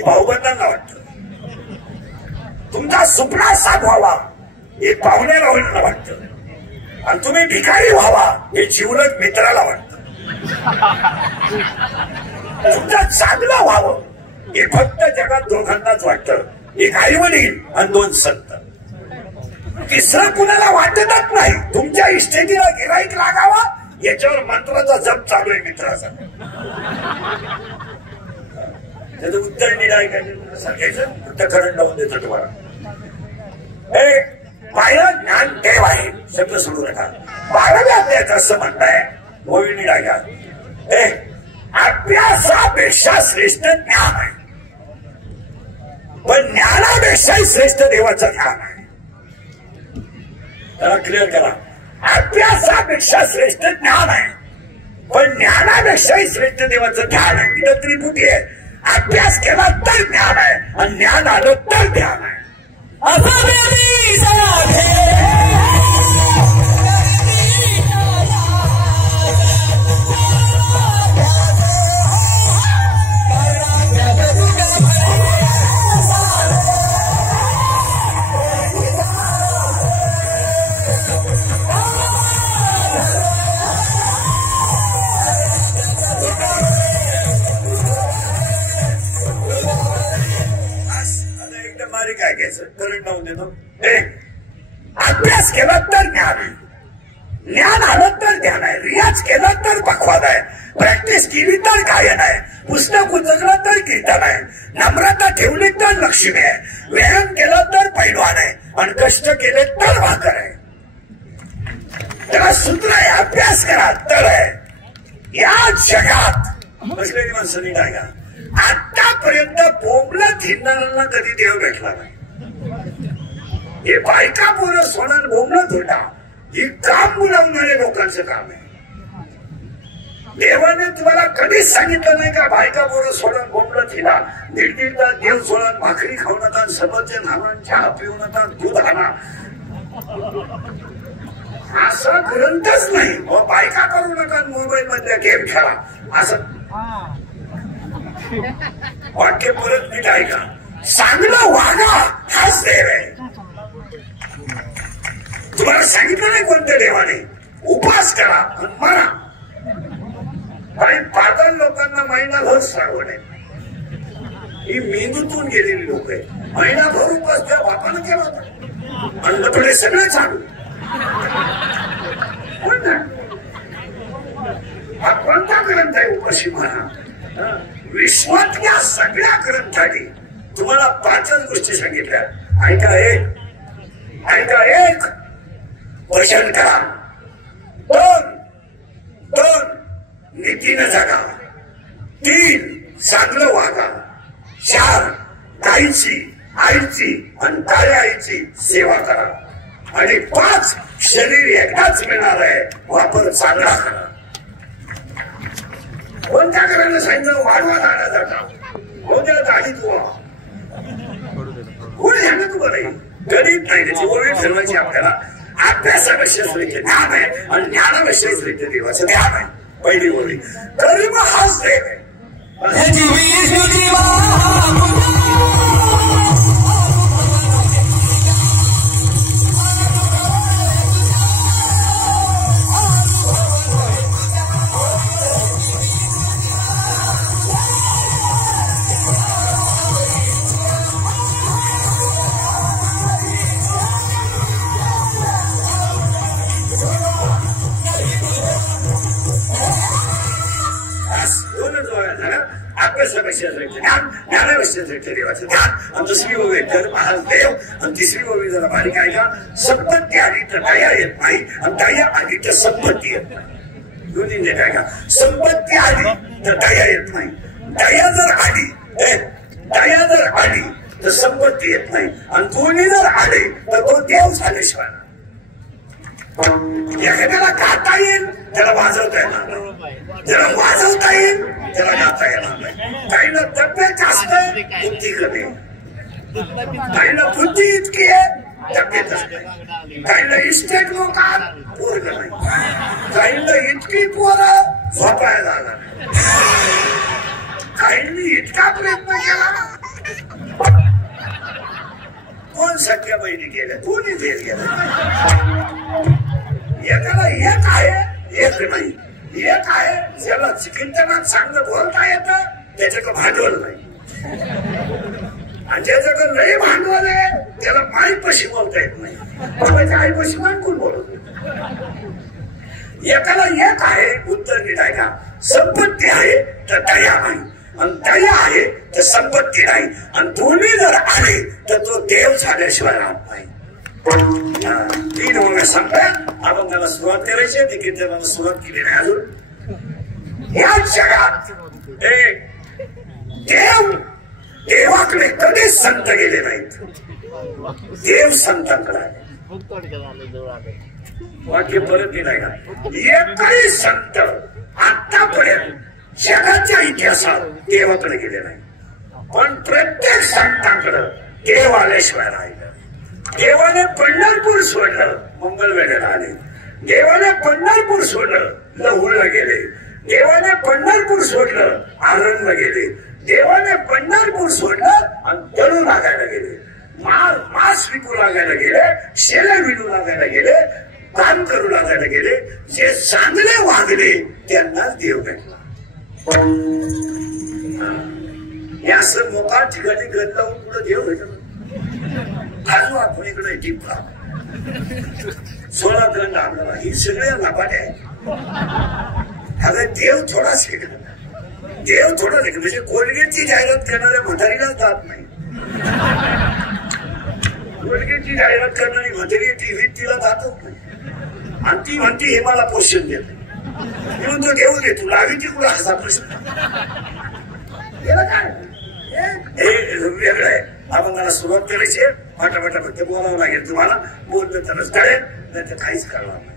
हे भाऊबंधांना वाटतं. तुमचा सुपना साथ व्हावा हे पाहुण्या रावळींना वाटतं. आणि तुम्ही भिकारी व्हावा हे जीवलग मित्राला वाटतं. तुमचं चांगलं व्हावं हे फक्त जगात दोघांनाच वाटतं. एक आई वडील आणि दोन संत. तिसरं कुणाला वाटतच नाही. तुमच्या इष्टेटीला गिराईक लागावा याच्यावर मंत्राचा जप चालू आहे मित्राचा. त्याचं उत्तर निराय काय सांगायचं फक्त खरं लावून देतो तुम्हाला. पाहिलं ज्ञान देव आहे शब्द सोडू नका. 12व्या अध्यायात असं म्हणताय मोहिनी राजा अभ्यासापेक्षा श्रेष्ठ ज्ञान आहे. पण ज्ञानापेक्षाही श्रेष्ठ देवाचं ध्यान आहे. त्याला क्लिअर करा. अभ्यासापेक्षा श्रेष्ठ ज्ञान आहे पण ज्ञानापेक्षाही श्रेष्ठ देवाचं ध्यान आहे. इथं त्रिपुटी आहे. अभ्यास केला तर ज्ञान आहे आणि ज्ञान आलं तर ध्यान आहे. काय घ्यायचं करंट लावून देतो. अभ्यास केला तर ज्ञान आहे. ज्ञान आलं तर ध्यान आहे. रियाज केला तर पखवाद आहे. प्रॅक्टिस केली तर गायन आहे. पुस्तक उचललं तर कीर्तन आहे. नम्रता ठेवली तर लक्ष्मी आहे. व्यायाम केला तर पैलवान आहे आणि कष्ट केले तर भाकर आहे. त्याला सूत्र आहे. अभ्यास करा तर आहे. या जगात बसलेली माणसं नीट आहे का. आतापर्यंत बोंबलत हिंडणाऱ्यांना कधी देव भेटला नाही. हे बायका पोरं सोडून बोंबलत होता ही काम बुलावणारे लोकांचं काम आहे. देवाने तुम्हाला कधीच सांगितलं नाही का बायका पोरं सोडून बोंबलत हिला. दीड तास देव सोडून भाकरी खाऊ नका. सबरचे नावान चहा पिऊ नका. दूध आणा असा ग्रंथच नाही. बायका करू नका. मोबाईल मध्ये गेम खेळा असं वाक्य परत नीट आहे का. चांगलं वागा हाच देव आहे. तुम्हाला सांगितलं नाही कोणत्या देवाने उपास करा आणि मारा. आणि पागल लोकांना महिनाभर श्रावण आहे. ही मेंदूतून गेलेली लोक आहे. महिनाभर उपास त्या बापानं केला होता आणि मग थोडे सगळे चालू. हा कोणता ग्रंथ आहे उपाशी मारा. विश्वातल्या सगळ्या ग्रंथांनी तुम्हाला 5च गोष्टी सांगितल्या. ऐका एक भजन करा. 2 नीतीनं जगा. 3 चांगलं वागा. 4 गाईची आईची आणि ताऱ्या आईची सेवा करा. आणि 5 शरीर एकदाच मिळणार आहे वापर चांगला करा. कोणत्या करायला सांगितलं वाढवा जाण्याचा काम. कोणत्या दाढी तू कोणी सांगत तुम्हाला गणित नाही. त्याची ओळख ठरवायची आपल्याला. अभ्यासापेक्षा श्रेष्ठ ज्ञान आहे आणि ज्ञानापेक्षा श्रेष्ठ देवाचं ध्यान आहे. पहिली ओळी कर्म हाच देव आहे. देवाचं ध्यान. आणि दुसरी ओवी कर्म हाच देव. आणि तिसरी ओवी जरा बारीक आहे का. संपत्ती आली तर दया येत नाही आणि दया आली तर संपत्ती येत नाही. दोन्ही नीट आहे का. संपत्ती आली तर दया येत नाही. दया जर आली तर संपत्ती येत नाही. आणि दोन्ही जर आले तर तो देव झाल्याशिवाय. एखाद्याला गाता येईल त्याला वाजवता येणार नाही. ज्याला वाजवता येईल त्याला गाता येणार नाही. काहीला तब्येत जास्त बुद्धी कमी. काहीला बुद्धी इतकी आहे तब्येतच नाही. काहीला इस्टेट लोकात पोरग नाही. काहीला इतकी पोरं झोपायला जाणार. काहींनी इतका प्रयत्न केला 2 सख्या बहिणी गेल्या, कोणी भेट गेला. एकाला एक आहे, एक नाही. एक आहे ज्याला कीर्तनात चांगलं बोलता येतं, त्याच्याकडे भांडवल नाही. आणि ज्याच्याकडे लय भांडवल आहे त्याला माईपाशी बोलता येत नाही. बाबाच्या आईपाशी मानकून बोलत. एकाला एक आहे, उत्तर नीट आहे का, संपत्ती आहे तर दया नाही, आणि दया आहे तर संपत्ती नाही, आणि दोन्ही जर आले तर तो देव झाल्याशिवाय राहत नाही. 3 ओव्या संपल्या. आपण त्याला सुरुवात करायची. देखील त्याला सुरुवात केली नाही अजून. या जगात देवाकडे कधीच संत गेले नाहीत, देव संतांकडे आले. वाक्य परत नाही का, एकही संत आतापर्यंत जगाच्या इतिहासात देवाकडे गेले नाही. पण प्रत्येक संतांकडे देव आल्याशिवाय राहिलं. देवाने पंढरपूर सोडलं, मंगळवेढ्याला आले. देवाने पंढरपूर सोडलं, लहुळला गेले. देवाने पंढरपूर सोडलं, आरणला गेले. देवाने पंढरपूर सोडलं आणि तळू लागायला गेले, मांस विकू लागायला गेले, शेले विकू लागायला गेले, काम करू लागायला गेले. जे चांगले वागले त्यांनाच देव भेटला. या असं मोठा ठिकाणी गत लावून पुढे देव भेटला. अजून आपण इकडे टिपला 16 गंड आपल्याला, ही सगळ्या लाभाटे आहेत. अगं देव थोडा शिकला, देव थोडा म्हणजे कोलगेटची जाहिरात करणाऱ्या म्हातारीलाच जात नाही. कोलगेटची जाहिरात करणारी म्हातारी टीव्हीत तिला जातच नाही, आणि ती म्हणते हे मला पोषण देत. म्हणून तो देऊ दे, तू लावी ती कुठं असा प्रश्न. काय हे वेगळं आहे. आपण मला सुरुवात करायची. फटाफटा फक्त बोलावं लागेल. तुम्हाला बोललं तरच कळेल, नाही तर काहीच कळणार नाही.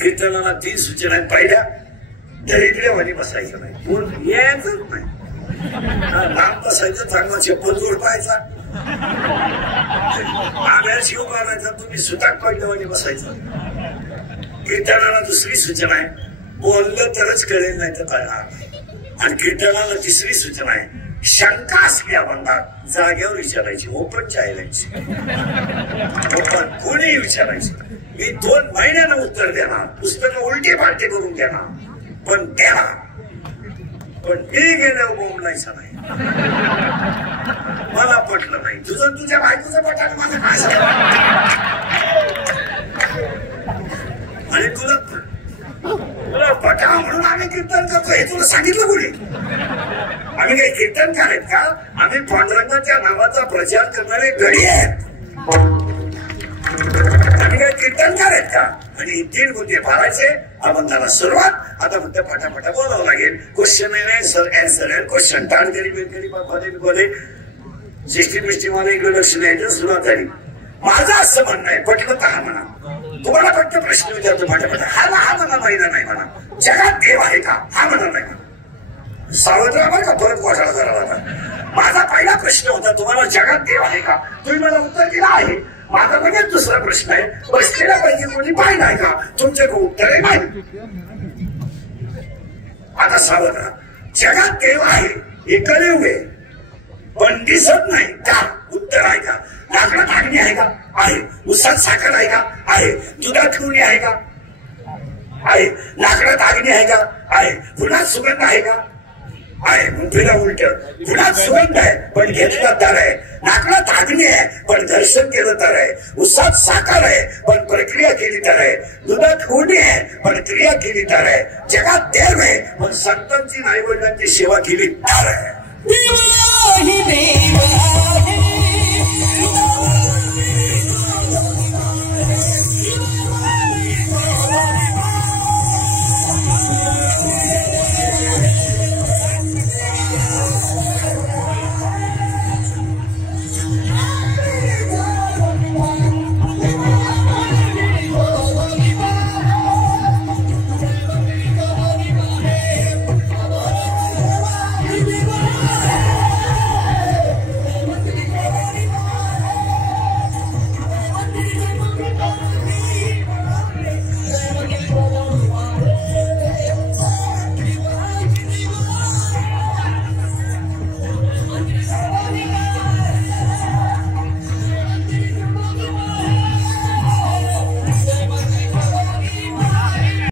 कीर्तनाला 3 सूचना आहेत. पहिल्या, दरिद्र्यावानी बसायचं नाही, बोल यायचंच नाही. लांब बसायचं, चांगला चप्पल जोड पाहायचा, आम्हाला शिव मारायचा, तुम्ही सुताक पडल्यावानी बसायचं. कीर्तनाला 2री सूचना आहे, बोललं तरच कळेल, नाही तर कळणार नाही. आणि कीर्तनाला 3री सूचना आहे, शंका असली अभंगात जागेवर विचारायची, ओपन चायलायची. ओपन कोणी विचारायची. मी 2 महिन्यानं उत्तर देणार, पुस्तकं उलटी पालटी करून देणार, पण देणार. पण मी गेल्यावर बोंबलायचं नाही. मला पटलं नाही. तुझं तुझ्या बायकोचं पटायला माझं काय सांग. आणि तुला पटा म्हणून आम्ही कीर्तन करतो हे तुला सांगितलं कोणी. आम्ही काही कीर्तनकार आहेत का? आम्ही पांडुरंगाच्या नावाचा प्रचार करणारे गडी आहेत. आम्ही काही कीर्तनकार आहेत का? आणि 3 मुद्दे पाळायचे. आपण त्याला सुरुवात. आता फक्त फटाफटा बोलावं लागेल. क्वेश्चन आन्सर क्वेश्चन टाळकरी बेलकरी बोले 60 मला इकडे लक्ष द्यायचं सुरुवात झाली. माझं असं म्हणणं आहे, पटलं तर हा म्हणा. तुम्हाला फक्त प्रश्न विचारतो फटाफट. हा म्हणा महिना नाही म्हणा. जगात देव आहे का? हा म्हणा नाही म्हणा. सावध राहा का, परत घोटाळा करावा होता. माझा पहिला प्रश्न होता तुम्हाला जगात देव आहे का? तुम्ही मला उत्तर दिलं आहे. माझा म्हणजे 2रा प्रश्न आहे, बसलेला पैकी कोणी पाहिलं आहे का? तुमचं उत्तर आहे नाही. आता सावध राहा. जगात देव आहे, एकमेव आहे, पण दिसत नाही का? उत्तर आहे का? लाकडात अग्नी आहे का? आहे. उसात साखर आहे का? आहे. दुधात कोणी आहे का? आहे. लाकडात अग्नी आहे का? आहे. फुलात सुगंध आहे का? आहे. फिरा उलट. फुलात सुगंध आहे पण घेतला तर आहे. लाकडात अग्नी आहे पण दर्शन केलं तर आहे. उसात साखर आहे पण प्रक्रिया केली तर आहे. दुधात कोणी आहे पण क्रिया केली तर आहे. जगात देव आहे पण संतांची नाईवडिलांची सेवा केली तर आहे.